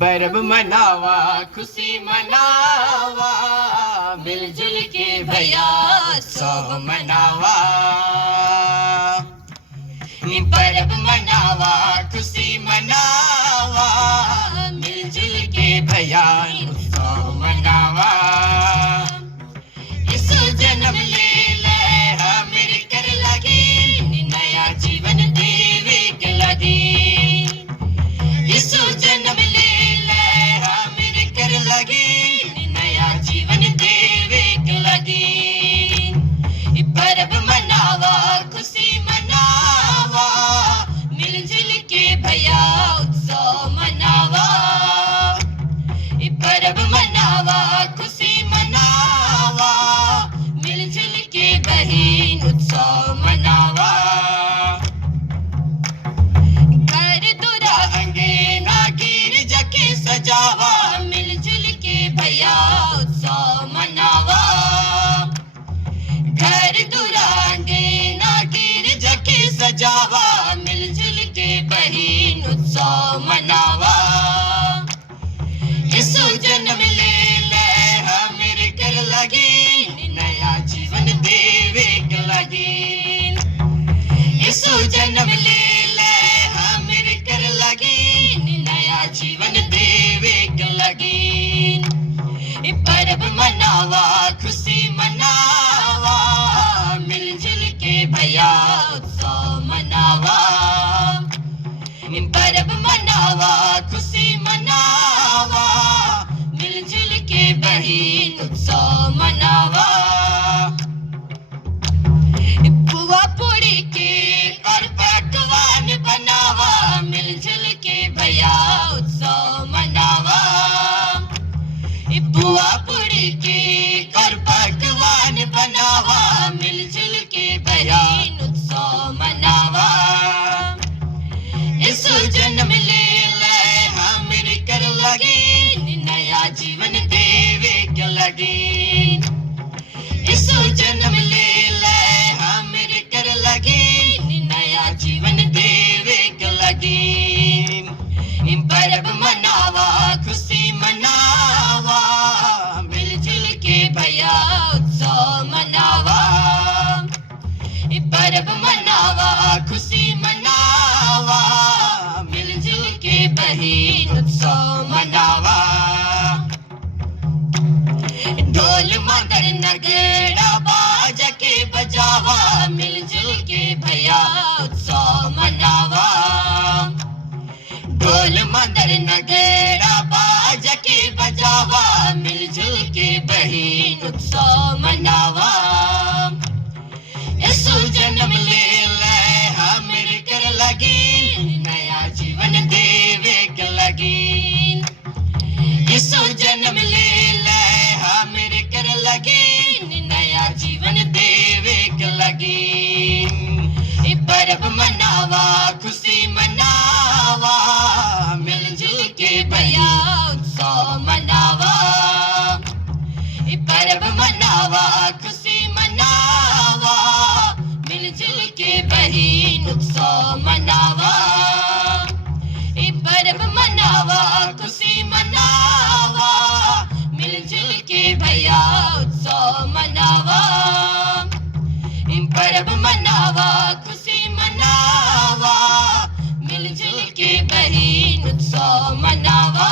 पर्व मनावा खुशी मनावा मिलजुल के भैया उत्सव मनावा। पर्व मनावा खुशी मनावा मिलजुल के भैया उत्सव मनावा। यीशु जन्म ले ले हमर कर लगी नया जीवन देवे के लगी। यीशु जन्म ले ले हमर कर लगी नया जीवन देवे के लगी। पर्व मनावा खुशी मनावा मिलजुल के भैया उत्सव मनावा। पर्व मनावा खुशी मनावा मिलजुल के बहिन उत्सव मनावा। घर दुरा अंगना गिरजा के सजावा मिलजुल के भैया उत्सव मनावा। घर दुरा अंगना गिरजा के सजावा मिलजुल के बहिन उत्सव मनावा। यीशु जन्म ले ले हमर कर लगी नया जीवन देवे के लगी। यीशु जन्म ले ले हमर कर लगी नया जीवन देवे के लगी। पर्व मनावा खुशी मनावा मिलजुल के भैया उत्सव मनावा। पर्व मनावा खुशी मनावा मिलजुल के बहिन उत्सव मनावा। पुआ पूड़ी के और पकवान बनावा मिलजुल के भैया उत्सव मनावा। पुआ पूड़ी के और पकवान बनावा मिलजुल के बहिन उत्सव मनावा। यीशु जन्म ले ले हमर कर लगी नया जीवन देवे के लगी। यीशु जन्म ले ले हमर कर लगी नया जीवन देवे के लगी। पर्व मनावा खुशी मनावा मिलजुल के भैया उत्सव मनावा। पर्व मनावा खुशी मनावा मिलजुल के बहिन उत्सव मनावा। ढोल मगर नगड़ा बाजा के बजावा मिलजुल के भैया उत्सव मनावा। ढोल मगर नगड़ा बाजा के बजावा मिलजुल के बहिन उत्सव मनावा। यीशु जन्म ले ले हमर कर लगी नया जीवन देवे के लगी। यीशु जन्म ले ले हमर कर लगी नया जीवन देवे के लगी। पर्व मनावा खुशी मनावा मिलजुल के भैया उत्सव मनावा। पर्व मनावा खुशी मनावा मिलजुल के बहिन उत्सव मनावा। पर्व मनावा खुशी मनावा मिलजुल के भैया उत्सव मनावा। पर्व मनावा खुशी मनावा मिलजुल के बहिन उत्सव मनावा।